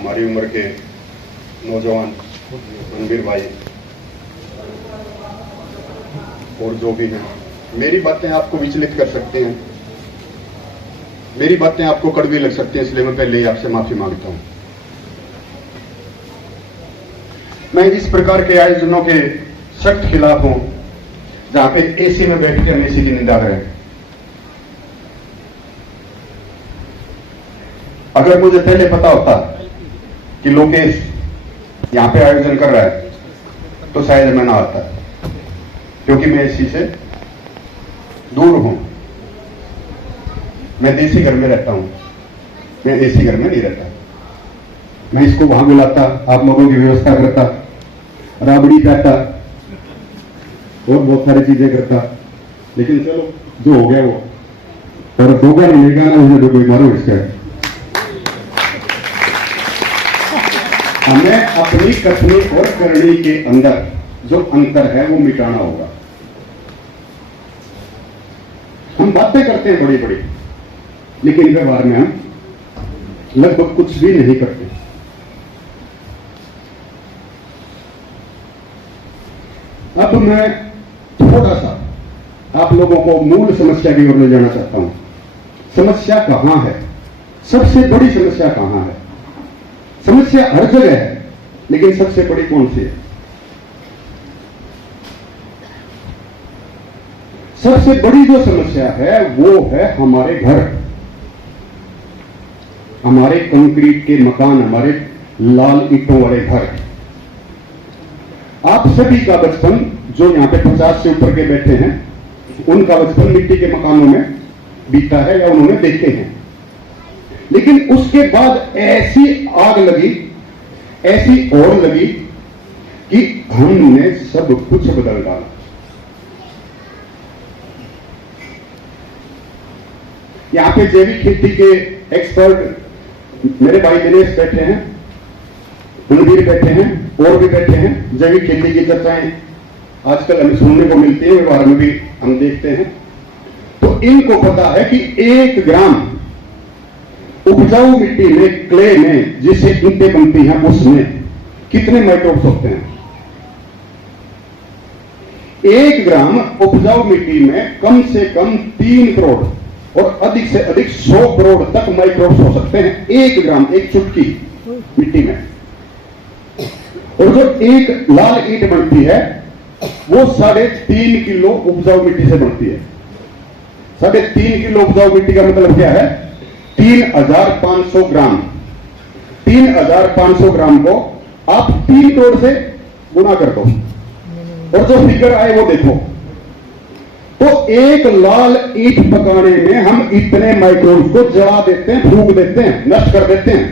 हमारी उम्र के नौजवान रणवीर भाई और जो भी हैं, मेरी बातें आपको विचलित कर सकते हैं, मेरी बातें आपको कड़वी लग सकती हैं, इसलिए मैं पहले ही आपसे माफी मांगता हूं। मैं इस प्रकार के आयोजनों के सख्त खिलाफ हूं जहां पे एसी में बैठ के हम एसी की निंदा करें। अगर मुझे पहले पता होता कि लोकेश यहां पे आयोजन कर रहा है तो शायद मैं ना आता, क्योंकि मैं इसी से दूर हूं। मैं देसी घर में रहता हूं, मैं एसी घर में नहीं रहता। मैं इसको वहां बुलाता, आप लोगों की व्यवस्था करता, राबड़ी कहता और बहुत सारी चीजें करता, लेकिन चलो जो हो गया वो, पर होगा नहीं गाना मुझे तो कोई मारो इसका। हमें अपनी कथनी और करनी के अंदर जो अंतर है वो मिटाना होगा। हम बातें करते हैं बड़ी बड़ी, लेकिन व्यवहार में हम लगभग कुछ भी नहीं करते। अब मैं थोड़ा सा आप लोगों को मूल समस्या की ओर ले जाना चाहता हूं। समस्या कहां है? सबसे बड़ी समस्या कहां है? समस्या हर जगह है, लेकिन सबसे बड़ी कौन सी है? सबसे बड़ी जो समस्या है वो है हमारे घर, हमारे कंक्रीट के मकान, हमारे लाल ईंटों वाले घर। आप सभी का बचपन, जो यहां पे 50 से ऊपर के बैठे हैं, उनका बचपन मिट्टी के मकानों में बीता है या उन्होंने देखे हैं। लेकिन उसके बाद ऐसी आग लगी, ऐसी और लगी कि हमने सब कुछ बदल डाला। यहां पे जैविक खेती के एक्सपर्ट मेरे भाई दिनेश बैठे हैं, रणवीर बैठे हैं, और भी बैठे हैं। जैविक खेती की चर्चाएं आजकल हमें सुनने को मिलती है, व्यवहार में भी हम देखते हैं। तो इनको पता है कि 1 ग्राम उपजाऊ मिट्टी में, क्ले में जिससे ईंटें बनती हैं, उसमें कितने माइक्रोब्स होते हैं। 1 ग्राम उपजाऊ मिट्टी में कम से कम 3 करोड़ और अधिक से अधिक 100 करोड़ तक माइक्रोब्स हो सकते हैं 1 ग्राम, एक चुटकी मिट्टी में। और जो एक लाल ईंट बनती है वो 3.5 किलो उपजाऊ मिट्टी से बनती है। 3.5 किलो उपजाऊ मिट्टी का मतलब क्या है? 3,500 ग्राम। 3,500 ग्राम को आप 3 करोड़ से गुना कर दो और जो फिगर आए वो देखो। तो एक लाल ईंट पकाने में हम इतने माइक्रोब्स को जला देते हैं, फूंक देते हैं, नष्ट कर देते हैं,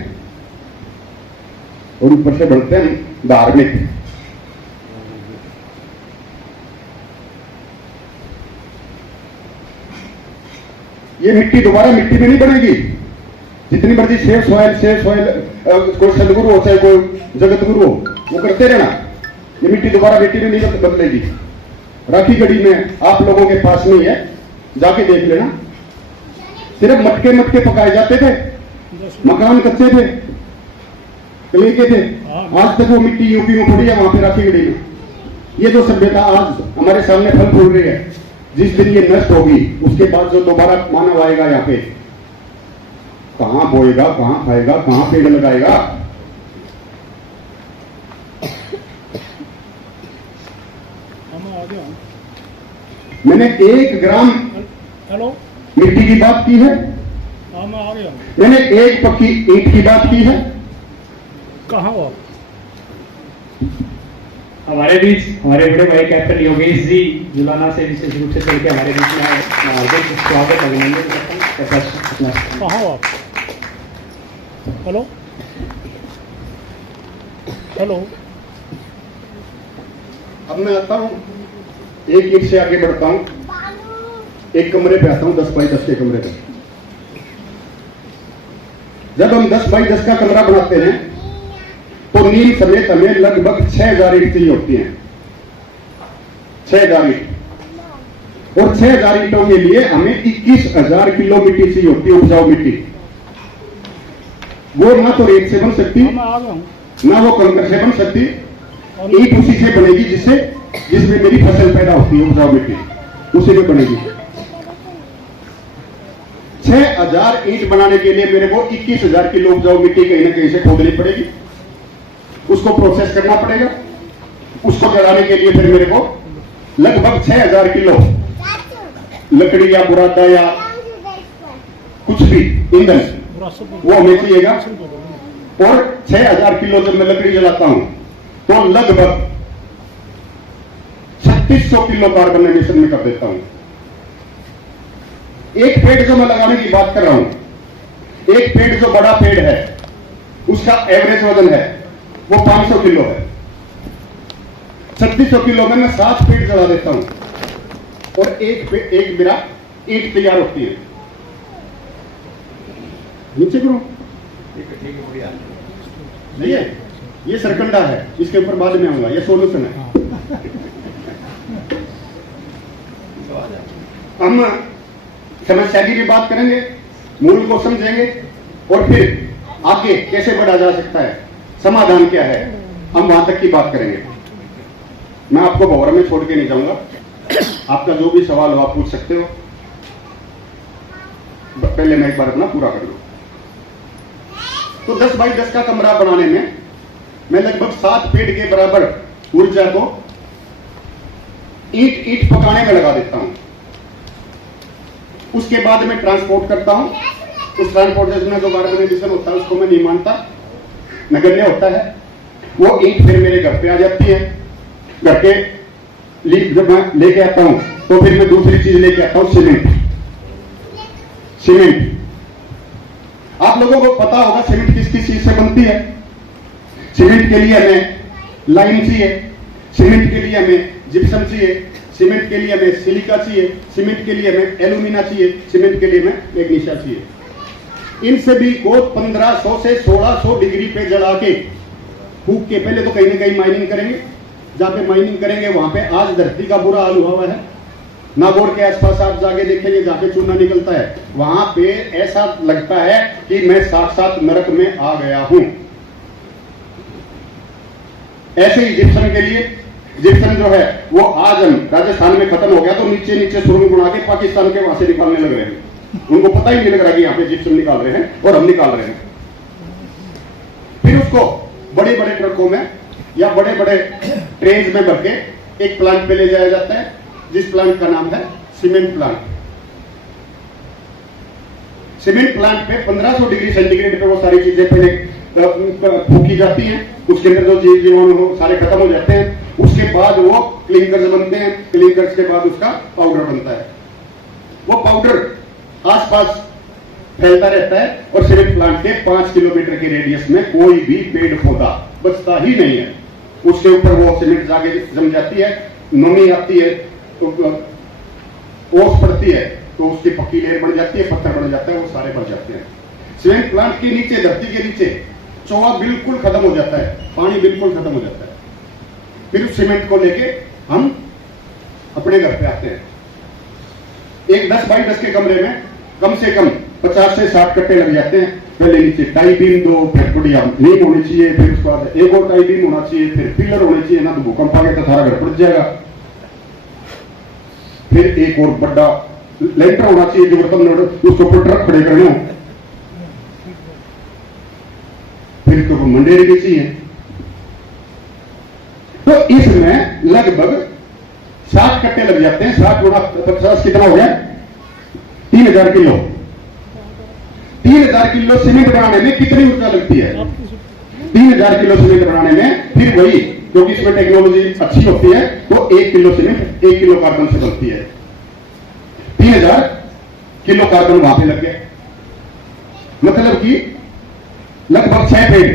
और ऊपर से बढ़ते हैं धार्मिक। ये मिट्टी दोबारा मिट्टी में नहीं बनेगी। जितनी मर्जी सेफ सॉइल कोई सदगुरु हो चाहे कोई जगत गुरु हो, वो करते रहना, ये मिट्टी दोबारा मिट्टी में नहीं बदलेगी। राखी गढ़ी में आप लोगों के पास नहीं है, जाके देख लेना, सिर्फ मटके मटके पकाए जाते थे, मकान कच्चे थे, क्ले के थे। आज तक वो मिट्टी यूपी में पड़ी है, वहां पे राखी गढ़ी में। ये जो सभ्यता आज हमारे सामने फल फूल रही है, जिस दिन ये नष्ट होगी उसके बाद जो दोबारा मानव आएगा यहाँ पे, कहां बोएगा, कहां खाएगा, कहां पेड़ लगाएगा? मैंने 1 ग्राम मिट्टी की बात की है, मैंने 1 पक्की ईंट की बात की है। कहां हो? हमारे बीच हमारे बड़े भाई कैप्टन योगेश जी जुलाना से विशेष रूप से चल के हमारे बीच में आए, हार्दिक स्वागत अभिनंदन करता हूं। कहां हो आप? Hello hello. अब मैं आता हूं, एक ईंट से आगे बढ़ता हूं, एक कमरे पे आता हूं, 10 बाई 10 के कमरे पे। जब हम 10 बाई 10 का कमरा बनाते हैं तो नींव समेत हमें लगभग 6,000 ईंट चाहिए होती हैं। 6,000 ईंट, और 6,000 ईंटों के लिए हमें 21,000 किलो मिट्टी चाहिए होती है, उपजाऊ मिट्टी। वो ना तो रेत से बन सकती, हाँ, मैं आ गया हूँ। ना वो कंकर से बन सकती। और ईंट उसी से बनेगी जिसमें मेरी फसल पैदा होती है, उपजाऊ मिट्टी उसी में बनेगी। 6000 ईंट बनाने के लिए मेरे को 21,000 किलो उपजाऊ मिट्टी कहीं ना कहीं से खोदनी पड़ेगी, उसको प्रोसेस करना पड़ेगा। उसको जलाने के लिए फिर मेरे को लगभग 6000 किलो लकड़ी या बुरादा या कुछ भी ईंधन वो हमें चाहिएगा। और 6000 किलो जब मैं लकड़ी जलाता हूं तो लगभग 3600 किलो कार्बन एमिशन में कर देता हूं। एक पेड़ जो मैं लगाने की बात कर रहा हूं, एक पेड़ जो बड़ा पेड़ है उसका एवरेज वजन है वो 500 किलो है। 3600 किलो में मैं 7 पेड़ जला देता हूं और एक मेरा ईंट तैयार होती है। नीचे करो, नहीं है ये सरकंडा है, इसके ऊपर बाद में आऊंगा, ये सोल्यूशन है। हम समस्या की भी बात करेंगे, मूल को समझेंगे और फिर आगे कैसे बढ़ा जा सकता है, समाधान क्या है, हम वहां तक की बात करेंगे। मैं आपको भौरा में छोड़ के नहीं जाऊंगा, आपका जो भी सवाल हो आप पूछ सकते हो। पहले मैं एक बार अपना पूरा कर लूं। तो 10 बाई 10 का कमरा बनाने में मैं लगभग 7 पेड़ के बराबर ऊर्जा को ईंट पकाने में लगा देता हूं। उसके बाद मैं ट्रांसपोर्ट करता हूं। उस ट्रांसपोर्टेशन में जो कार्बन एमिशन होता है उसको मैं नहीं मानता, नगण्य होता है। वो ईंट फिर मेरे घर पे आ जाती है। घर के जब मैं लेके आता हूं तो फिर मैं दूसरी चीज लेके आता हूं, सीमेंट। आप लोगों को पता होगा सीमेंट किस किस चीज से बनती है। सीमेंट के लिए हमें लाइम चाहिए, सीमेंट के लिए हमें जिप्सम चाहिए, सीमेंट के लिए हमें सिलिका चाहिए, सीमेंट के लिए हमें एल्यूमिना चाहिए, सीमेंट के लिए हमें मैग्नीशिया चाहिए। इन सभी को 1500 से 1600 डिग्री पे जला के फूक के पहले तो कहीं ना कहीं माइनिंग करेंगे। जहां पे माइनिंग करेंगे वहां पे आज धरती का बुरा हाल हुआ है। नागौर के आसपास आप जाके देखेंगे, जहां पे चूना निकलता है वहां पे ऐसा लगता है कि मैं साक्षात नरक में आ गया हूं। ऐसे ही जिप्सम के लिए, जिप्सम जो है वो आज हम राजस्थान में खत्म हो गया तो नीचे नीचे सुरंग बना के पाकिस्तान के वहां से निकालने लग रहे हैं। उनको पता ही नहीं लग रहा कि यहां पे जिप्सम निकाल रहे हैं और हम निकाल रहे हैं। फिर उसको बड़े बड़े ट्रकों में या बड़े बड़े ट्रेन में भर के एक प्लांट पे ले जाया जाता है, जिस प्लांट का नाम है सीमेंट प्लांट। सीमेंट प्लांट पे 1500 डिग्री सेंटीग्रेड पे वो सारी चीजें पहले फूकी जाती हैं। उसके अंदर जो जीव जीवाणु सारे खत्म हो जाते हैं। उसके बाद वो क्लिंकर्स बनते हैं। क्लिंकर्स के बाद उसका पाउडर बनता है। वो पाउडर आसपास फैलता रहता है और सीमेंट प्लांट के 5 किलोमीटर के रेडियस में कोई भी पेड़ पौधा बचता ही नहीं है। उसके ऊपर वो सीमेंट जाके जम जाती है, नमी आती है तो ओस पड़ती है तो उसकी पक्की लेयर बन जाती है, पत्थर बन जाता है, वो सारे बच जाते हैं। सीमेंट प्लांट के नीचे, धरती के नीचे चौवा बिल्कुल खत्म हो जाता है, पानी बिल्कुल खत्म हो जाता है। फिर उस सीमेंट को लेके हम अपने घर पे आते हैं। एक 10 बाई 10 के कमरे में कम से कम 50 से 60 कट्टे लग जाते हैं। पहले नीचे टाई बीम दो, फिर बढ़िया नींव होनी चाहिए, फिर उसके बाद एक और टाई बीम होना चाहिए, फिर पिलर होने चाहिए, ना तो भूकंप आ गया तो सारा घर पड़ जाएगा। फिर एक और बड़ा लेंटर होना चाहिए जो उसके ऊपर ट्रक खड़े करने हो। फिर तो मंडेरे भी चाहिए। तो इसमें लगभग 60 कट्टे लग जाते हैं। 60 गुणा 50 कितना हो गया? 3000 किलो। 3000 किलो सीमेंट बनाने में कितनी ऊर्जा लगती है? 3000 किलो सीमेंट बनाने में फिर वही, क्योंकि इसमें टेक्नोलॉजी अच्छी होती है तो 1 किलो सीमेंट 1 किलो कार्बन से बनती है। 3000 किलो कार्बन वहां पे लग गया। मतलब कि लगभग 6 पेड़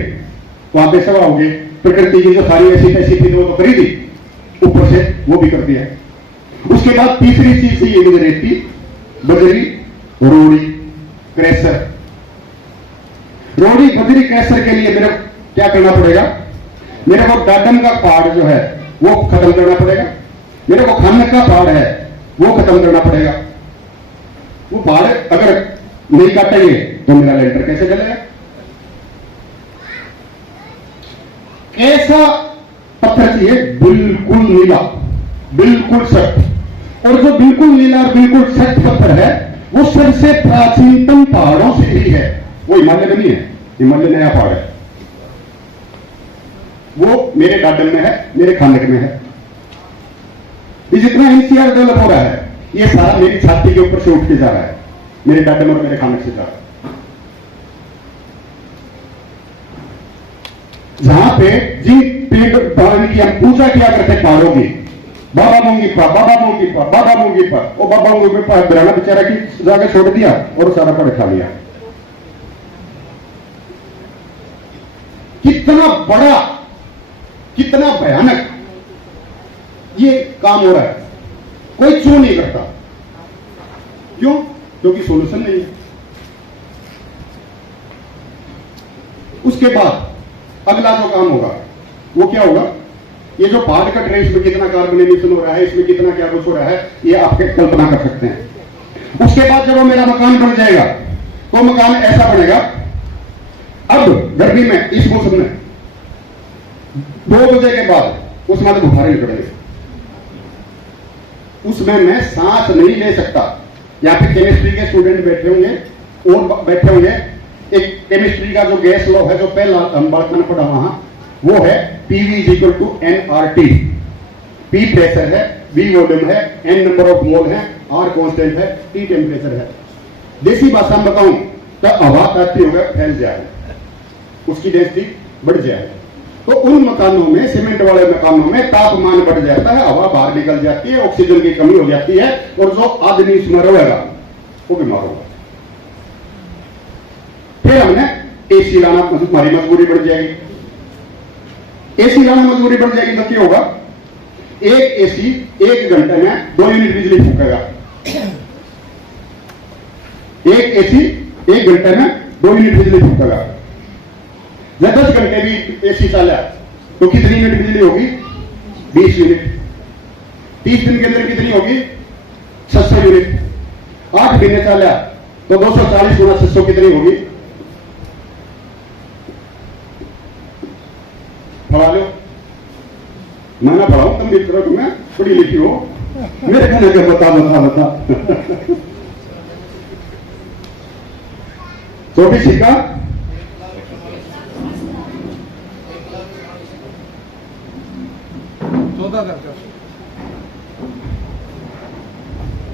वहां पे सवा हो गए। प्रकृति की जो सारी ऐसी तैसी थी वो तो करी थी, ऊपर से वो भी कर दिया। उसके बाद तीसरी चीज थी ये मुझे रेती, बजरी, रोड़ी, क्रैशर। रोड़ी, बजरी, क्रैशर के लिए मेरे क्या करना पड़ेगा? मेरे को डाडम का पहाड़ जो है वो खत्म करना पड़ेगा। मेरे को खानक का पहाड़ है वो खत्म करना पड़ेगा। वो पहाड़ अगर नहीं काटेंगे तो मेरा लेंटर कैसे चलेगा? ऐसा पत्थर चाहिए बिल्कुल नीला, बिल्कुल सख्त। और जो बिल्कुल नीला और बिल्कुल सख्त पत्थर है वो सबसे प्राचीनतम पहाड़ों से ही है। वो हिमालय में नहीं है, हिमालय नया पहाड़ है। वो मेरे गार्डन में है, मेरे खानक में है। ये जितना एनसीआर डेवलप हो रहा है ये सारा मेरी छाती के ऊपर से उठ के जा रहा है, मेरे गार्डन और मेरे खानक से जा रहा है। जहां पे जिन पेड़ पहाड़ की हम पूजा किया करते पहाड़ों की, बाबा मोंगीपा, बाबा मोंगीपा, बाबा मोंगीपा, वो बाबा मोंगीपा बिराना बेचारा की जाके छोड़ दिया और सारा पड़ खा लिया। कितना बड़ा, कितना भयानक ये काम हो रहा है, कोई चू नहीं करता। क्यों? क्योंकि सॉल्यूशन नहीं है। उसके बाद अगला जो काम होगा वो क्या होगा? ये जो पहाड़ कट रहे हैं इसमें कितना कार्बन एमिशन हो रहा है, इसमें कितना क्या कुछ हो रहा है, ये आप कल्पना कर सकते हैं। उसके बाद जब वो मेरा मकान बन जाएगा तो मकान ऐसा बनेगा, अब गर्मी में इस मौसम में 2 बजे के बाद उसमें तो बुखार निकलेंगे, उसमें मैं सांस नहीं ले सकता। यहां पे केमिस्ट्री के स्टूडेंट बैठे होंगे और बैठे होंगे, एक केमिस्ट्री का जो गैस लॉ है जो पहला हम बालकन में पढ़ा वहां, वो है PV = nRT। P प्रेशर है, V वॉल्यूम है, N नंबर ऑफ मोल है, R कांस्टेंट है, T टेम्परेचर है। देसी भाषा में बताऊं तो हवा ताती होगा फैल जाए, उसकी डेंसिटी बढ़ जाए। तो उन मकानों में, सीमेंट वाले मकानों में तापमान बढ़ जाता है, हवा बाहर निकल जाती है, ऑक्सीजन की कमी हो जाती है और जो आदमी इसमें रहेगा वो बीमार होगा। फिर हमने AC लाना, हमारी मजबूरी बढ़ जाएगी। AC लाना मजबूरी बढ़ जाएगी तो क्या होगा? एक AC 1 घंटे में 2 यूनिट बिजली फूकेगा। एक AC 1 घंटे में 2 यूनिट बिजली फूकेगा। जब 10 घंटे भी AC चला तो कितनी यूनिट बिजली होगी? 20 यूनिट। 30 दिन के अंदर कितनी होगी? 600 यूनिट। 8 महीने चला तो 240 गुना 600 कितनी होगी? पढ़ा लो, मैं ना पढ़ाऊं, तुम भी करो, तुम्हें पढ़ी लिखी हो, मेरे कहने के बता बता बता। तो भी सीखा।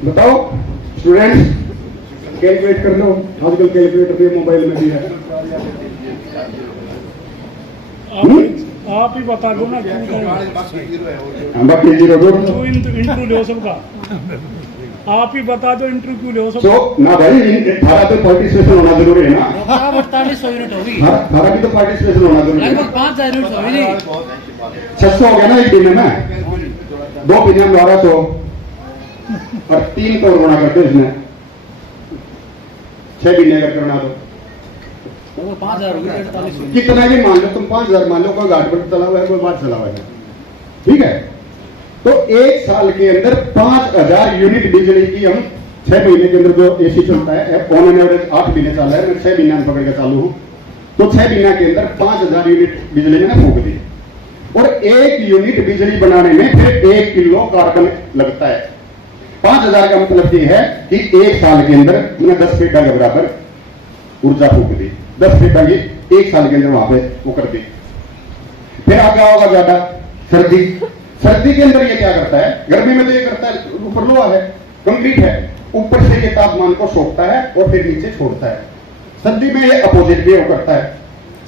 बताओ स्टूडेंट्स, कैलकुलेट कर लो, आजकल कैलकुलेटर भी मोबाइल में भी है। आप ही बता दो ना, हम बाकी 0 क्यों इंटरव्यू लो सबका? आप ही बता दो इंटरव्यू क्यों लो सबका? तो ना भाई, 18 तो पार्टिसिपेशन होना जरूरी है ना। 4800 यूनिट होगी, 18 की तो पार्टिसिपेशन होना जरूरी है। लगभग 5000 यूनिट होगी। 600 हो गया ना एक महीने में, 2 महीने में 1200 और 3 तो गुणा करते इसमें 6 महीने कर करना तो 5000 होगी, 4800। कितना भी मान लो तुम, 5000 मान लो, कोई घाट पर चला हुआ है, कोई बात चला हुआ है, ठीक है। तो 1 साल के अंदर 5000 यूनिट बिजली की हम 6 महीने के अंदर जो AC चलता है, ऑन एन एवरेज 8 महीने चल रहा है, मैं 6 महीने में पकड़ के चालू हूं, तो 6 महीने के अंदर 5000 यूनिट बिजली मैंने फूक दी। और 1 यूनिट बिजली बनाने में फिर 1 किलो कार्बन लगता है। 5000 का मतलब ये है कि 1 साल के अंदर मैंने 10 पेटा के बराबर ऊर्जा फूक दी। 10 पेटा की 1 साल के अंदर वहां पे वो कर दी। फिर आगे होगा ज्यादा सर्दी। सर्दी के अंदर ये क्या करता है? गर्मी में तो ये करता है, ऊपर लोहा है, कंक्रीट है, ऊपर से ये तापमान को सोखता है और फिर नीचे छोड़ता है। सर्दी में ये अपोजिट भी करता है।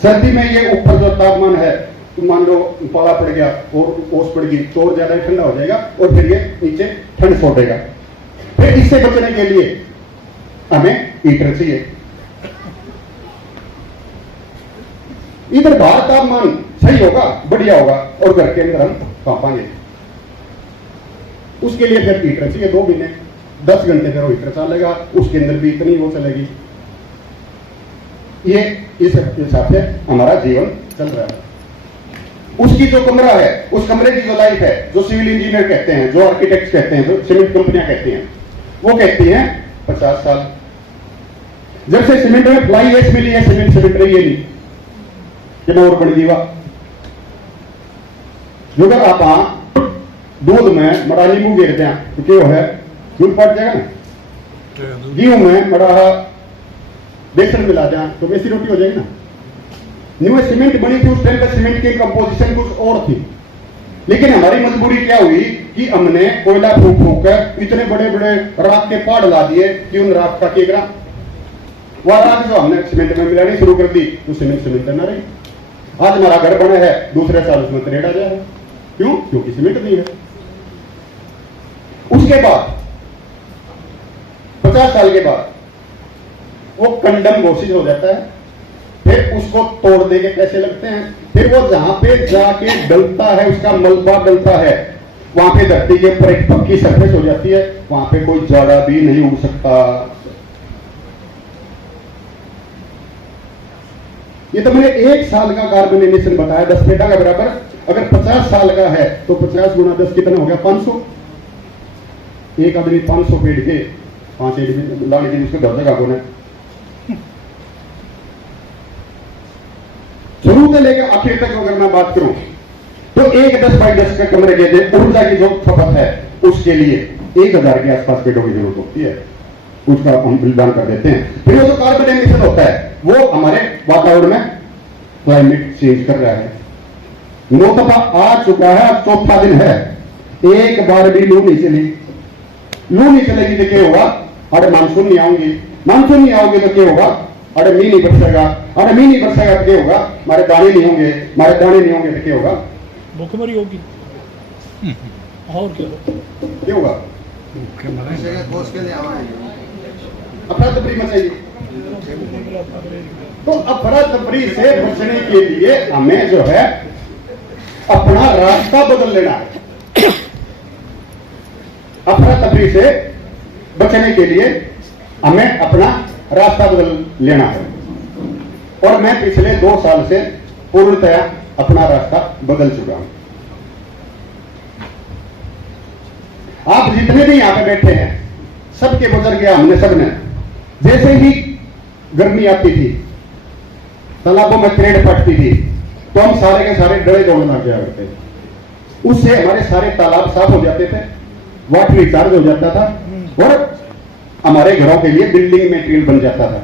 सर्दी में ये ऊपर जो तापमान है, तो मान लो पाला पड़ गया और ओस पड़ गई तो और ज्यादा ठंडा हो जाएगा और फिर ये नीचे ठंड छोड़ेगा। फिर इससे बचने के लिए हमें हीटर चाहिए। इधर बाहर तापमान सही होगा, बढ़िया होगा, और घर के अंदर हम कांपांगे। उसके लिए फिर हीटर चाहिए 2 महीने, 10 घंटे फिर हीटर चलेगा, उसके अंदर भी इतनी वो चलेगी। ये इस हिसाब से हमारा जीवन चल रहा है। उसकी जो कमरा है, उस कमरे की जो लाइफ है, जो सिविल इंजीनियर कहते हैं, जो आर्किटेक्ट कहते हैं, जो सीमेंट कंपनियां कहती हैं, वो कहती हैं 50 साल। जब से सीमेंट में फ्लाई एश मिली है, सीमेंट रही है नहीं कि मैं और बड़ी दीवा जो अगर आप दूध में बड़ा नींबू गिर दें तो क्या है, दूध फट जाएगा ना। गेहूं में बड़ा बेसन मिला दें तो वैसी रोटी हो जाएगी ना। न्यू सीमेंट बनी थी उस टाइम पे, सीमेंट की कंपोजिशन कुछ और थी, लेकिन हमारी मजबूरी क्या हुई कि हमने कोयला फूक फूक कर इतने बड़े बड़े राख के पहाड़ ला दिए कि उन राख का क्या करा, वह राख जो हमने सीमेंट में मिलानी शुरू कर दी तो सीमेंट न रही। आज हमारा घर बना है, दूसरे साल उसमें तरेड़ आ जाए। क्यों? क्योंकि सीमेंट नहीं है। उसके बाद 50 साल के बाद वो कंडम घोषित हो जाता है, फिर उसको तोड़ने के पैसे लगते हैं, फिर वो जहां पे जाके डलता है, उसका मलबा डलता है, वहां पे धरती के ऊपर एक पक्की सरफेस हो जाती है, वहां पे कोई जाड़ा भी नहीं उग सकता। ये तो मैंने 1 साल का कार्बन एमिशन बताया 10 पेटा का बराबर। अगर 50 साल का है तो 50 गुना 10 कितना हो गया? 500। एक आदमी 500 पेड़ के 5 लाने के उसके दर्जे का कौन है? शुरू से लेकर आखिर तक अगर मैं बात करूं तो एक 10 बाई 10 के कमरे के लिए ऊर्जा की जो खपत है उसके लिए 1000 के आसपास पेड़ों की जरूरत होती है, उसका हम बलिदान कर देते हैं। फिर वो जो कार्बन एमिशन होता है वो हमारे वातावरण में क्लाइमेट चेंज कर रहा है। 9 दफा आ चुका है, अब 4था दिन है, एक बार भी लू नहीं चली। लू नहीं चलेगी तो क्या होगा? अरे मानसून नहीं आऊंगी, मानसून नहीं आओगे तो क्या होगा? अरे मीह नहीं बरसेगा, अरे मीह नहीं बरसेगा तो क्या होगा? हमारे दाने नहीं होंगे, हमारे दाने नहीं होंगे तो क्या होगा? भूखमरी होगी। और क्या होगा? अफरा तफरी मचाइए। तो अफरा तफरी से बचने के लिए हमें जो है अपना रास्ता बदल लेना है। अफरा तफरी से बचने के लिए हमें अपना रास्ता बदल लेना है, और मैं पिछले 2 साल से पूर्णतया अपना रास्ता बदल चुका हूं। आप जितने भी यहां पे बैठे हैं सबके गुजर गया हमने सबने। जैसे ही गर्मी आती थी, तालाबों में क्रेड फटती थी, तो हम सारे के सारे डरे दौड़ना लग जाया करते थे। उससे हमारे सारे तालाब साफ हो जाते थे, वाटर रिचार्ज हो जाता था, और हमारे घरों के लिए बिल्डिंग मटेरियल बन जाता था।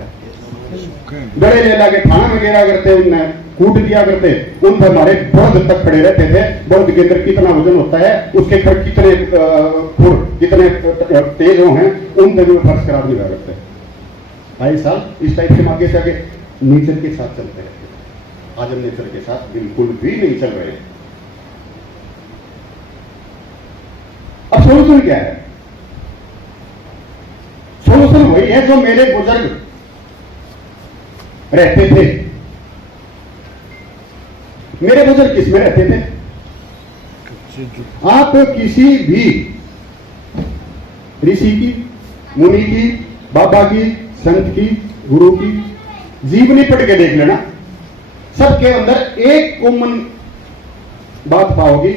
डरे ले लाके थाना में गिरा करते, उनने कूट दिया करते, उन पर हमारे बल्द तक खड़े रहते थे। बल्द के अंदर कितना वजन होता है, उसके पर कितने खुर कितने तेज हो हैं, उन पर भी फर्श खराब नहीं करते। भाई साहब इस टाइप से आगे से आगे नेचर के साथ चलते हैं। आज हम नेचर के साथ बिल्कुल भी नहीं चल रहे। अब सोल्यूशन क्या है? सोल्यूशन वही है जो मेरे बुजुर्ग रहते थे। मेरे बुजुर्ग किसमें रहते थे? आप किसी भी ऋषि की, मुनि की, बाबा की, संत की, गुरु की जीवनी पढ़ के देख लेना, सबके अंदर एक कॉमन बात पाओगी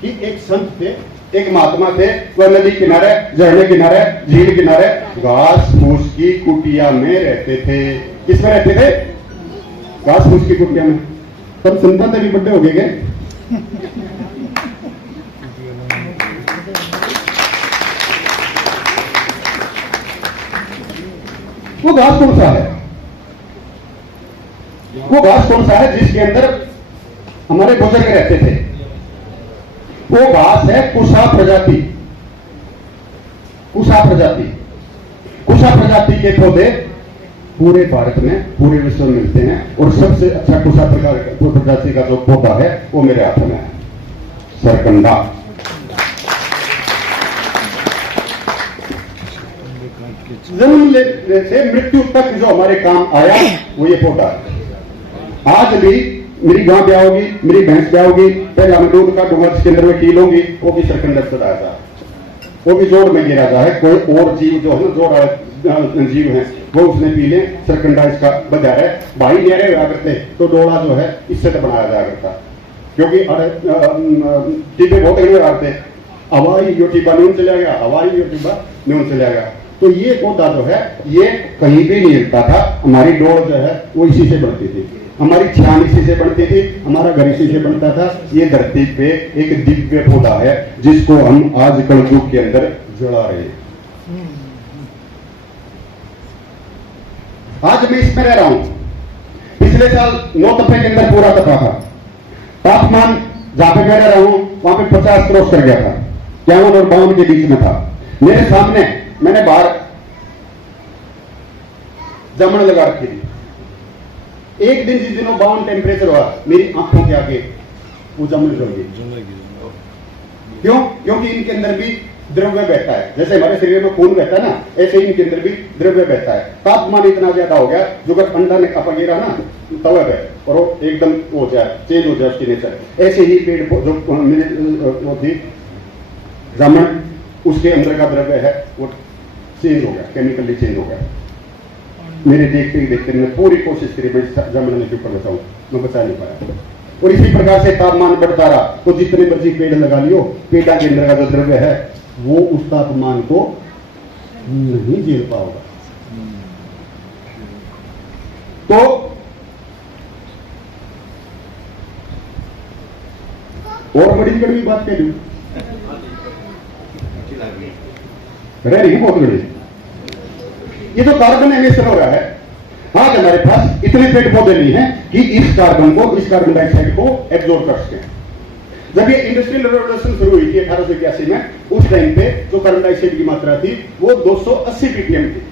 कि एक संत थे, एक महात्मा थे, वह नदी किनारे, झरने किनारे, झील किनारे, घास फूस की कुटिया में रहते थे। किसमें रहते थे? घास फूस की कुटिया में। तब संतान भी बड़े हो गए। वो घास कौन सा है? वो घास कौन सा है जिसके अंदर हमारे बुजुर्ग रहते थे? वो घास है कुशा प्रजाति। कुशा प्रजाति, कुशा प्रजाति के पौधे पूरे भारत में, पूरे विश्व में मिलते हैं, और सबसे अच्छा कुशा प्रजाति का जो पौधा है वो मेरे हाथ में है, सरकंडा। जन्म से मृत्यु तक जो हमारे काम आया वो ये पौधा है। आज भी मेरी गां ब्याह होगी, मेरी भैंस ब्याह होगी, पहले हमें दूध का डूंगा जिसके अंदर में कील होगी, वो भी सरकंडा चढ़ाया था, वो भी जोड़ में गिरा था है। कोई और जीव जो है ना, जोड़ जीव है, वो उसने पी ले, सरकंडा इसका बजा है। भाई न्यारे हुआ करते तो डोला जो है इससे तो बनाया जाया करता, क्योंकि टीके बहुत अगले आते, हवाई यो टीबा न्यून चला गया, हवाई यो टीबा न्यून चला गया। तो ये पौधा जो है ये कहीं भी नहीं हिलता था, हमारी डोर जो है वो इसी से बढ़ती थी। हमारी छान इसी से बनती थी, हमारा घर इसी से बनता था। ये धरती पे एक दिव्य पौधा है जिसको हम आज कलयुग के अंदर जला रहे हैं। आज मैं इसमें रह रहा हूं। पिछले साल 9 तपे के अंदर पूरा तपा था। तापमान जहां पे मैं रह रहा हूं वहां पे 50 क्रॉस कर गया था, 51 और 52 के बीच में था। मेरे सामने मैंने बाहर जामन लगा रखी थी। एक दिन जिस दिन 52 टेम्परेचर हुआ, मेरी आंखों के आगे वो जामुन जल गई। क्यों? क्योंकि इनके अंदर भी द्रव्य बहता है। जैसे हमारे शरीर में खून बहता है ना, ऐसे ही इनके अंदर भी द्रव्य बहता है। तापमान इतना ज्यादा हो गया, जो अगर अंडा ने अपा गिरा ना तवे पे और वो एकदम हो जाए, चेंज हो जाए उसकी नेचर। ऐसे ही पेड़ जो वो थी जामुन, उसके अंदर का द्रव्य है वो चेंज हो गया, केमिकली चेंज हो गया। मेरे देखते ही देखते मैंने पूरी कोशिश करी मैं जामुन के ऊपर बचाऊं, मैं बचा नहीं पाया। और इसी प्रकार से तापमान बढ़ता रहा, तो जितने मर्जी पेड़ लगा लियो, पेड़ा के अंदर का जो द्रव्य है वो उस तापमान को नहीं झेल पाएगा। तो और बड़ी कड़वी बात कह दूं, रह रही है बहुत बड़ी। ये जो कार्बन एमिशन हो रहा है, आज हमारे पास इतने पेड़ पौधे नहीं है कि इस कार्बन डाइऑक्साइड को एब्जॉर्ब कर सकें। जब ये इंडस्ट्रियल रेवोल्यूशन शुरू हुई थी 1881 में, उस टाइम पे जो कार्बन डाइऑक्साइड की मात्रा थी वो 280 ppm थी,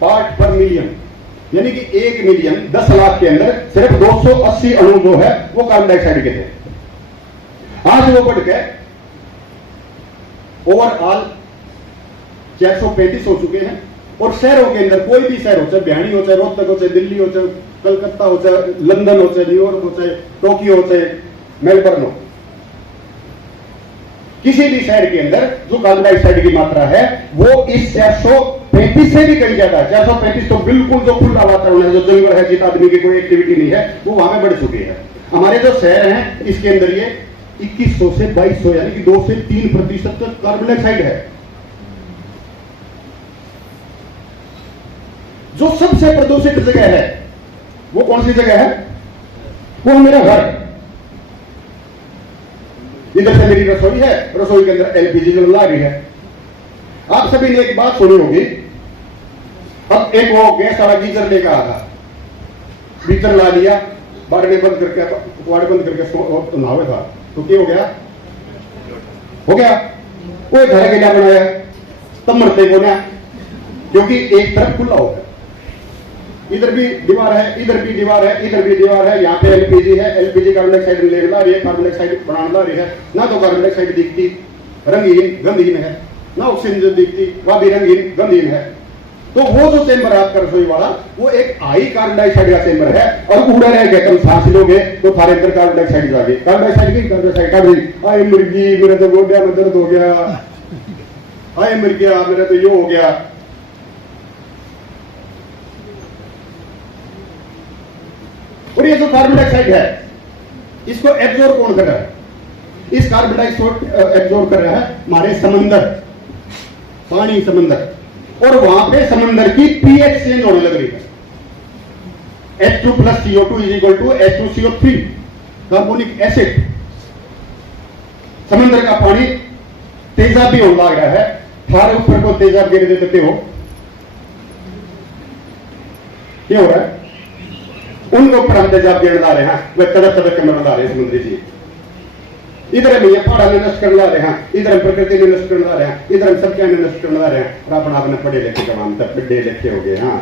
पार्ट पर मिलियन। यानी कि 1 मिलियन 10 लाख के अंदर सिर्फ 280 अणु जो है वो कार्बन डाइऑक्साइड के थे। आज वो बढ़ के ओवरऑल 435 हो चुके हैं। और शहरों के अंदर कोई भी शहर हो, चाहे बिहानी हो, चाहे रोहतक हो, चाहे दिल्ली हो, चाहे कलकत्ता हो, चाहे लंदन हो, चाहे न्यूयॉर्क हो, चाहे टोक्यो हो, चाहे मेलबर्न हो, किसी भी शहर के अंदर जो कार्बन डाइऑक्साइड की मात्रा है वो इस 435 से भी कहीं ज्यादा है। 435 तो बिल्कुल जो खुला वातावरण है, जो जंगल है, जिस आदमी की कोई एक्टिविटी नहीं है, वो वहां में बढ़ चुकी है। हमारे जो शहर हैं इसके अंदर ये 2100 से 2200 यानी कि 2 से 3% तक कार्बन डाइऑक्साइड है। जो सबसे प्रदूषित जगह है वो कौन सी जगह है? वो मेरा घर। इधर से मेरी रसोई है, रसोई के अंदर एलपीजी जल रही है। आप सभी ने एक बात सुनी होगी, अब एक वो गैस वाला गीजर लेकर आ था, गीजर ला लिया, बाड़े बंद करके नहावे था, तो क्या हो गया? वो घर के क्या बनाया? तब मरते को ना, क्योंकि एक तरफ खुला होगा, इधर भी दीवार है, इधर भी दीवार है, इधर भी दीवार है। यहाँ पे एलपीजी है, एलपीजी कार्बन डाइऑक्साइड ले ला रही है, कार्बन डाइऑक्साइड बनाने ला रही है। ना तो कार्बन डाइऑक्साइड दिखती, रंगहीन गंधहीन है, ना ऑक्सीजन दिखती, वह भी रंगहीन गंधहीन है। तो वो जो चेंबर है आपका रसोई वाला, वो एक हाई कार्बन डाइऑक्साइड का चेंबर है। और उड़ा रहेगा, तुम सांस लोगे तो थारे अंदर कार्बन डाइऑक्साइड जागे, कार्बन डाइऑक्साइड का भी आए मुर्गी, मेरा तो गोड्या में दर्द हो गया, आए मर गया, मेरा तो यो हो गया। और ये जो कार्बन डाइऑक्साइड है इसको एब्जॉर्ब कौन कर रहा है? इस कार्बन डाइऑक्साइड एब्जॉर्ब कर रहा है हमारे समंदर, पानी समंदर। और वहां पे समंदर की पीएच चेंज होने लग रही है। H2 + CO2 = H2CO3 carbonic acid. समंदर का पानी तेजाब भी होने लग रहा है। थारे ऊपर को तेजाब गिर देते हो, क्या हो रहा है? उनको ऊपर हम तेजाब गिर ला रहे हैं, वे तड़प तड़प के मर ला रहे हैं समुद्री जी। इधर हम ये पहाड़ा ने नष्ट कर ला रहे हैं, इधर हम प्रकृति ने नष्ट कर ला रहे हैं, इधर हम सब क्या नष्ट कर ला रहे हैं। और अपना आपने पढ़े लिखे जवान तक पढ़े लिखे हो गए। हाँ,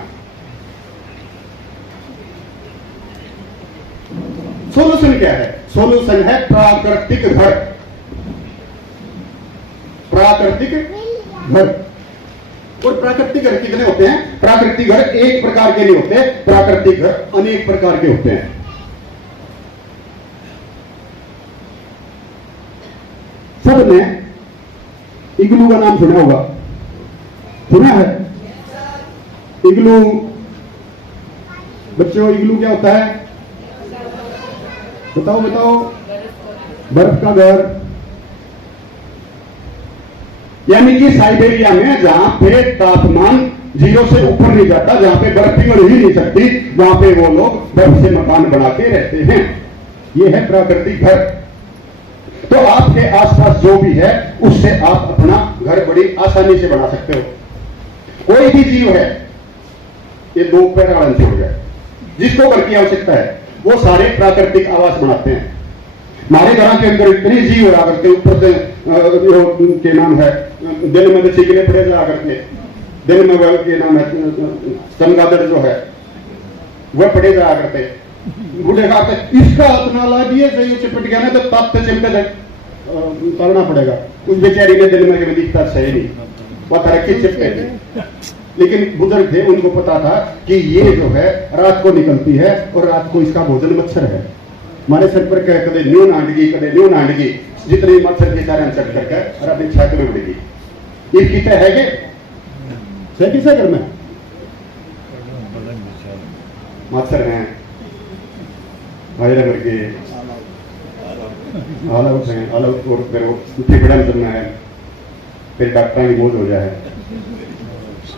सोल्यूशन क्या है? सोल्यूशन है प्राकृतिक घर। प्राकृतिक घर। और प्राकृतिक घर कितने होते हैं? प्राकृतिक घर एक प्रकार के नहीं होते, प्राकृतिक घर अनेक प्रकार के होते हैं। सबने इग्लू का नाम सुना होगा, सुना है? इग्लू, बच्चों इग्लू क्या होता है? बताओ बताओ। बर्फ का घर, यानी कि साइबेरिया में जहां पे तापमान जीरो से ऊपर नहीं जाता, जहां पे बर्फ पिघल ही नहीं सकती, वहां पे वो लोग बर्फ से मकान बना के रहते हैं। ये है प्राकृतिक घर। तो आपके आसपास जो भी है उससे आप अपना घर बड़ी आसानी से बना सकते हो। कोई भी जीव है, ये दो पैर वाला छोड़ गया, जिसको घर की आवश्यकता है वो सारे प्राकृतिक आवास बनाते हैं। हमारे घर के अंदर इतने जीव रहा करते, ऊपर से के नाम है दिन में चिकने पड़े जा करके, दिन में वह के नाम है चमगादड़ जो है वह पड़े जाया करते। बूढ़े का इसका अपना ला दिए सही चिपट गया ना तो तब से चिमटे करना पड़ेगा। उस बेचारी ने दिन में कभी दिखता सही नहीं, पता रखी चिपटे थे। लेकिन बुजुर्ग थे, उनको पता था कि ये जो है रात को निकलती है और रात को इसका भोजन मच्छर है। हमारे सर पर कदे न्यू नांडगी कदे न्यू नांडगी, जितनी मच्छर के कारण चढ़ करके और अपनी छाती में उड़ेगी। ये कितना है कि किसे घर में मच्छर हैं, करके है, फिर डॉक्टर की बोझ हो जाए।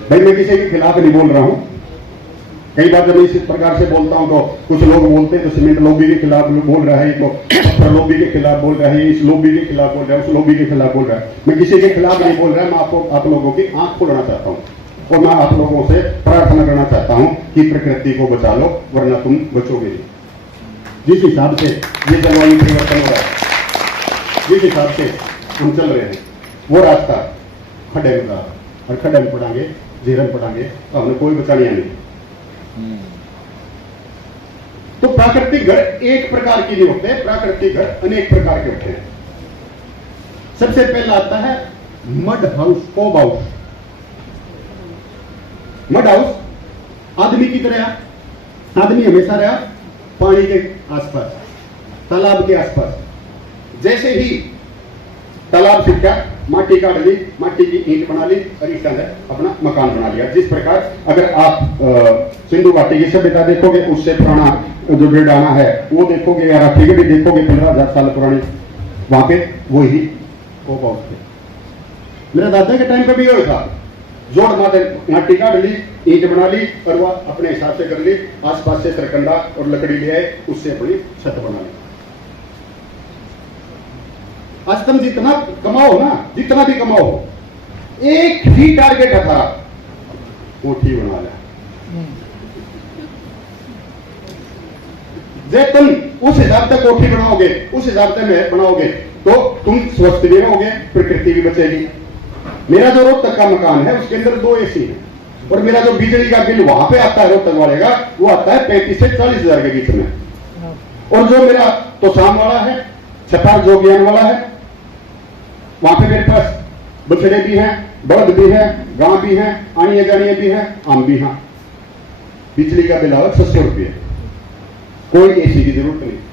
भाई मैं किसी के खिलाफ नहीं बोल रहा हूं। कई बार जब मैं इस प्रकार से बोलता हूं तो कुछ लोग बोलते हैं तो सीमेंट लॉबी के खिलाफ बोल रहा है, तो पत्थर लॉबी के खिलाफ बोल रहा है, इस लॉबी के खिलाफ बोल रहा है, उस लॉबी के खिलाफ बोल रहा है। मैं किसी के खिलाफ नहीं बोल रहा, मैं आपको आप लोगों की आंख खोलना चाहता हूं और मैं आप लोगों से प्रार्थना करना चाहता हूं कि प्रकृति को बचा लो, वरना तुम बचोगे नहीं। जिस हिसाब से ये जलवायु परिवर्तन हो रहा है, जिस हिसाब से हम चल रहे हैं, वो रास्ता खड्डे में रहा और खड्डे में पड़ांगे, जीरन पड़ांगे तो हमने कोई बचा नहीं। तो प्राकृतिक घर एक प्रकार की नहीं होते, प्राकृतिक घर अनेक प्रकार के होते हैं। सबसे पहला आता है mud house, cob house. Mud house आदमी की तरह, आदमी हमेशा रहा पानी के आसपास, तालाब के आसपास। जैसे ही तालाब सीखा, माटी काट ली, माटी की ईंट बना ली और इसके अंदर अपना मकान बना लिया। जिस प्रकार अगर आप सिंधु घाटी की सभ्यता देखोगे, उससे पुराना जो बेडाना है वो देखोगे, या राठी भी देखोगे 15,000 साल पुरानी, वहां पे वो ही कोप हाउस थे। मेरे दादा के टाइम पे भी वही था, जोड़ माते माटी काट ली, ईंट बना ली और वह अपने हिसाब से कर ली, आसपास से सरकंडा और लकड़ी ले आए, उससे अपनी छत बना ली। आज तुम जितना कमाओ ना, जितना भी कमाओ, एक ही टारगेट था, कोठी बना लिया। जब तुम उस हिसाब से कोठी बनाओगे, उस हिसाब से महल बनाओगे, तो तुम स्वस्थ भी रहोगे, प्रकृति भी बचेगी। मेरा जो रोहतक का मकान है उसके अंदर 2 एसी है और मेरा जो बिजली का बिल वहां पे आता है रोहतक वाले का, वो आता है 35 से 40 हजार के बीच में। और जो मेरा तोशाम वाला है, छपार जोगियान वाला है, वहां पे मेरे पास बछड़े भी हैं, बल्द भी है, गांव भी है, आनिया जानिया भी है, आम भी हैं। बिजली का बिल आओ 600 रुपये, कोई एसी की जरूरत नहीं।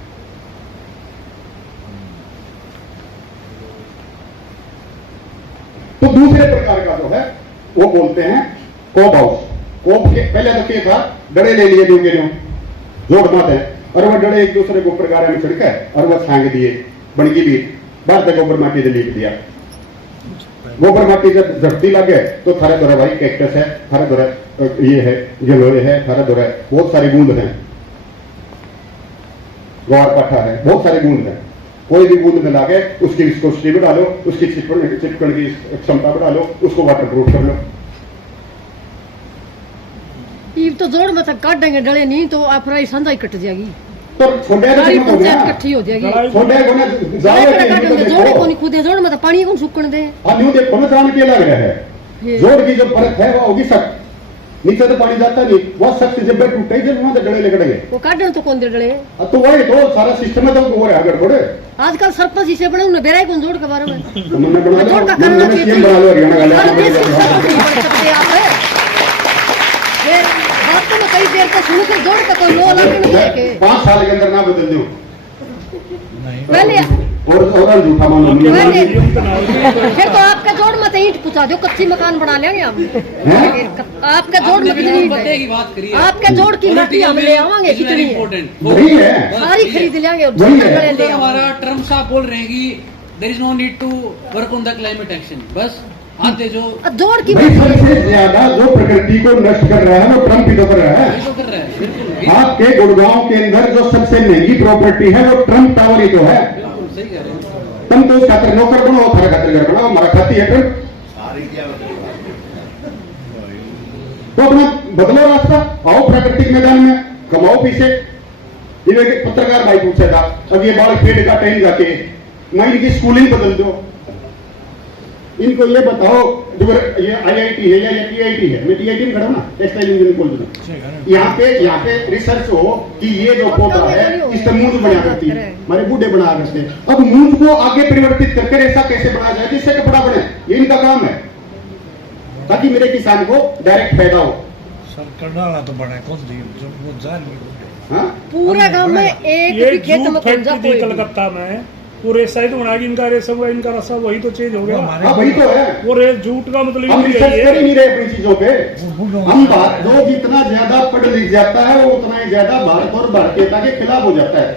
तो दूसरे प्रकार का जो है वो बोलते हैं कोब हाउस। कोब के पहले तो क्या था, डड़े ले लिए दोगे जोड़ माते हैं और वह डड़े एक दूसरे को प्रकार में छिड़का और वह छांग दिए, बनगी भी बाहर तक गोबर माटी से लीप दिया। गोबर माटी जब धरती लगे तो थारे धोरा भाई कैक्टस है, थारे धोरा ये है, गिलोय है, थारे धोरा बहुत सारे बूंद हैं, गौर पाठा है, बहुत सारे बूंद हैं। कोई भी बूंद मिला के उसकी विस्कोसिटी बढ़ा लो, उसकी चिपकण की क्षमता बढ़ा लो, उसको वाटर प्रूफ कर लो। ईब तो जोड़ में तक काट देंगे डले नहीं तो आप राई संधा ही कट जाएगी, तो छोड़े सारी पंचायत इकट्ठी हो जाएगी। छोड़े को ना जोड़े को नहीं खुदे जोड़ में तो पानी कौन सूखण दे। अब यूं देखो ना त्राण के लग रहा है, जोड़ की जो परत है वो होगी सख्त, नीचे तो पानी जाता नहीं, वह सख्त जब टूटे जब वहां डले लगड़ेंगे, वो काटन तो कौन दे डले। तो वही तो सारा सिस्टम है, तो हो रहा है गड़बड़। आजकल सरपंच इसे बने उन्हें बेराई कौन जोड़ के बारे में तुमने बना जोड़ का लो, करना मैंने सीएम बना लो हरियाणा वाले हर देश के सरपंच नहीं बन सकते आप है। ये बात तो मैं कई देर तक सुन के जोड़ का कोई लो लगने नहीं के 5 साल के अंदर ना बदल दो पहले और झूठा मानो फिर तो आपका जोड़ मत ईंट पुचा दो, कच्ची मकान बना लेंगे हम। आपका जोड़ मत की बात करिए, आपके जोड़ की मट्टी हम ले आवांगे, कितनी है वही है, सारी खरीद लेंगे। हमारा ट्रम्प साहब बोल रहे हैं कि there is no need to work on the climate action, बस आते जो जोड़ की भाई सबसे ज्यादा जो प्रकृति को नष्ट कर रहा है वो ट्रम्प ही तो कर रहा है। वही तो कर रहे हैं, बिल्कुल आपके गुड़गांव के अंदर जो सबसे महंगी प्रॉपर्टी है वो ट्रम्प टावर ही तो है। बिल्कुल सही कह रहे हैं। तुम तो उस खातर नौकर बनो, थारा खातर घर बनाओ, हमारा खाती है ट्रम्प। तो अपना बदलो रास्ता, आओ प्राकृतिक मैदान में, कमाओ पीछे। ये एक पत्रकार भाई पूछा था, अब ये बाल फेड का टाइम जाके मैं इनकी स्कूलिंग बदल दो। इनको ये बताओ, जो ये आईआईटी है या ये टीआईटी है, मैं टीआईटी में खड़ा ना, टेक्सटाइल इंजीनियरिंग कॉलेज में, यहाँ पे रिसर्च हो कि ये जो पौधा है इससे मूंज बना करती है, हमारे बूढ़े बना करते हैं। अब मूंज को आगे परिवर्तित करके ऐसा कैसे बनाया जाए जिससे कपड़ा बने, ये इनका काम है, ताकि मेरे किसान को डायरेक्ट फायदा हो। सर करनाला तो बड़ा कौन दी वो जान नहीं। हाँ? पूरे गांव में एक ये भी खेत में जूट पंजा फैक्ट्री थी कोई कलकत्ता में, वो रेसा ही तो बना के इनका रेसा हुआ, इनका रसा वही तो चेंज हो गया। हाँ वही तो है, वो रेस जूट का मतलब हम ही रिसर्च यही कर ही है। नहीं रहे अपनी चीजों पे। हम बात जो जितना ज्यादा पढ़ लिख जाता है वो उतना ही ज्यादा भारत और भारतीयता के खिलाफ हो जाता है।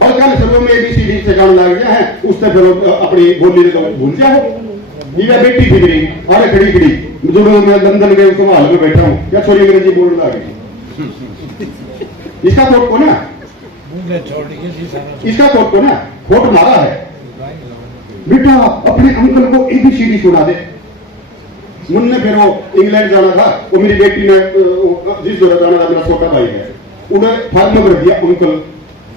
बल्कि शुरू में ABCD से गाना लग गया है, उससे फिर अपनी बोली तो भूल जाओ। ये बेटी थी मेरी और खड़ी खड़ी जो मैं लंदन गए उसको हाल में बैठा हूँ, क्या छोरी अंग्रेजी बोलने लगी। इसका कोट को ना, बूंदे छोड़ के जी सारा इसका कोट को ना कोट मारा है, बेटा अपने अंकल को ABCD सुना दे। मुन्ने फिर वो इंग्लैंड जाना था, वो मेरी बेटी ने जिस जगह जाना था, मेरा छोटा भाई है, उन्हें फार्म भर दिया अंकल,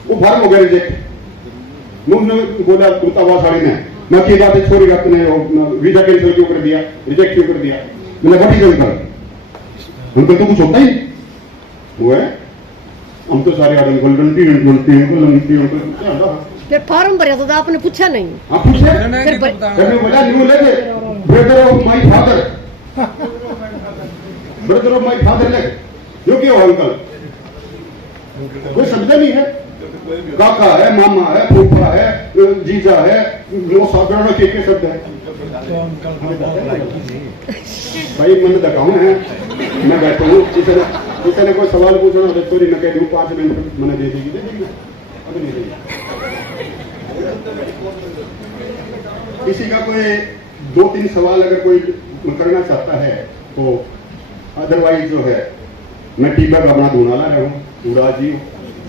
वो फार्म हो गया रिजेक्ट। मुझने बोला दूतावास ने, मैं की बात है छोरी का तूने वीजा कैंसिल क्यों कर दिया, रिजेक्ट क्यों कर दिया। मैंने व्हाट इज अंकल, अंकल तो कुछ होता ही वो है, हम तो सारे अंकल घंटी अंकल। फिर फॉर्म भरा तो आपने पूछा नहीं। आप पूछे फिर मैंने बोला न्यू लेके brother of my father, brother of my father लेके जो कि हो अंकल, कोई समझा नहीं है। काका है, मामा है, फूफा है, जीजा है, मौसा के शब्द है। तो अंकल को बहुत लाइकी थी। भाई मन दिखाऊं है, मैं बैठा हूँ, किसी ने कोई सवाल पूछना हो तो न कह दूं 5 मिनट मैंने दे देगी, अभी नहीं देगी। किसी का कोई 2-3 सवाल अगर कोई करना चाहता है तो अदरवाइज जो है मैं टीबा का अपना ढूंढा ला रहा हूँ, पूरा जी।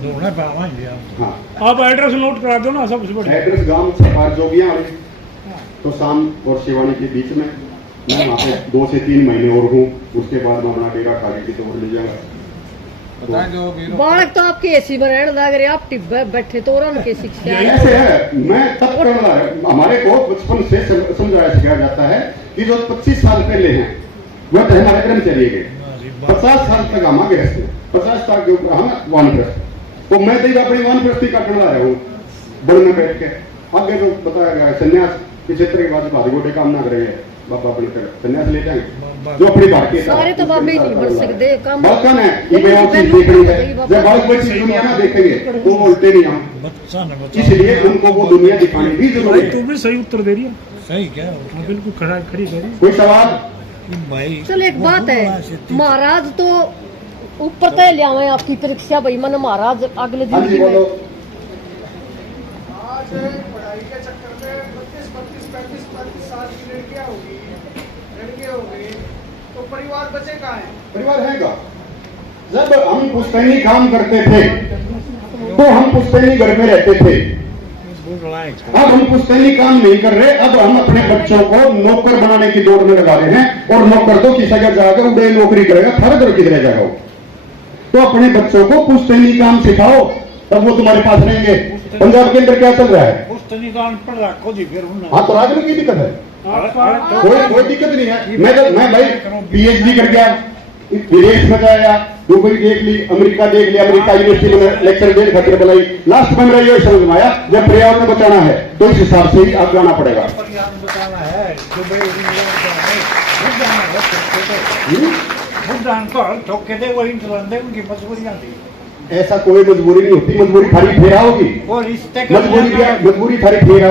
ढूंढना पावांगे हम। हाँ आप एड्रेस नोट करा दो ना, सबसे बढ़िया एड्रेस गांव सरकार जोगियां वाली, तो शाम और शिवानी के बीच में मैं वहाँ पे 2 से 3 महीने और हूँ, उसके बाद मैं अपना डेरा खाली की तौर ले जाऊंगा। बालक तो आपके ऐसी बनाने लग रहे, आप टिब्बे बैठे तो और उनके शिक्षा है। ऐसे है, मैं तब करना है, हमारे को बचपन से समझाया सिखाया जाता है कि जो 25 साल पहले हैं वह तो हमारे कर्मचारी गए, 50 साल तक हम आगे रहते, 50 साल के ऊपर हम वानप्रस्थ। तो मैं तो अपनी वानप्रस्थी काटने ला रहा हूँ बड़ में बैठ के। आगे जो बताया गया संन्यास के क्षेत्र के बाद भारी गोटे काम ना करेंगे, बाबा अपने संन्यास ले जाएंगे जो अपनी भारतीय सारे तो बाबे नहीं बढ़ सकते काम। बालकन है ये और चीज देखनी है, जब बालक कोई चीज दुनिया में देखेंगे तो वो उल्टे नहीं हम, बच्चा ने बच्चा इसलिए उनको वो दुनिया दिखानी भी जरूरी भाई, तू है। भी सही उत्तर दे रही है। सही क्या हाँ, बिल्कुल खड़ा खड़ी कह रही है। कोई सवाल? भाई चलो एक बात है, महाराज तो ऊपर तय ले आवे आपकी परीक्षा भाई, मन महाराज अगले हाँ दिन जी की बोलो। आज पढ़ाई के चक्कर में 35 साल की लड़कियां होगी, लड़के हो गए, तो परिवार बचे कहाँ है? परिवार है का? जब हम पुश्तैनी काम करते थे तो हम पुश्तैनी घर में रहते थे, अब हम पुश्तैनी काम नहीं कर रहे, अब हम अपने बच्चों को नौकर बनाने की दौड़ में लगा रहे हैं। और नौकर तो किसी जगह जाकर उड़े नौकरी करेगा, थारा घर किधर जाएगा वो। तो अपने बच्चों को पुश्तैनी काम सिखाओ, तब वो तुम्हारे पास रहेंगे। पंजाब के अंदर क्या चल रहा है? हाँ तो राज्य में की दिक्कत है? कोई दिक्कत नहीं है। मैं भाई PhD कर गया, विदेश में गया, दुबई देख ली, अमेरिका देख लिया, अमेरिका यूनिवर्सिटी में लेक्चर देने खातिर बुलाई। लास्ट में मेरा ये समझ में आया, जब पर्यावरण बचाना है तो इस हिसाब से ही आगे आना पड़ेगा। ऐसा कोई मजबूरी नहीं होती, मजबूरी थारी फेरा होगी, मजबूरी थारी फेरा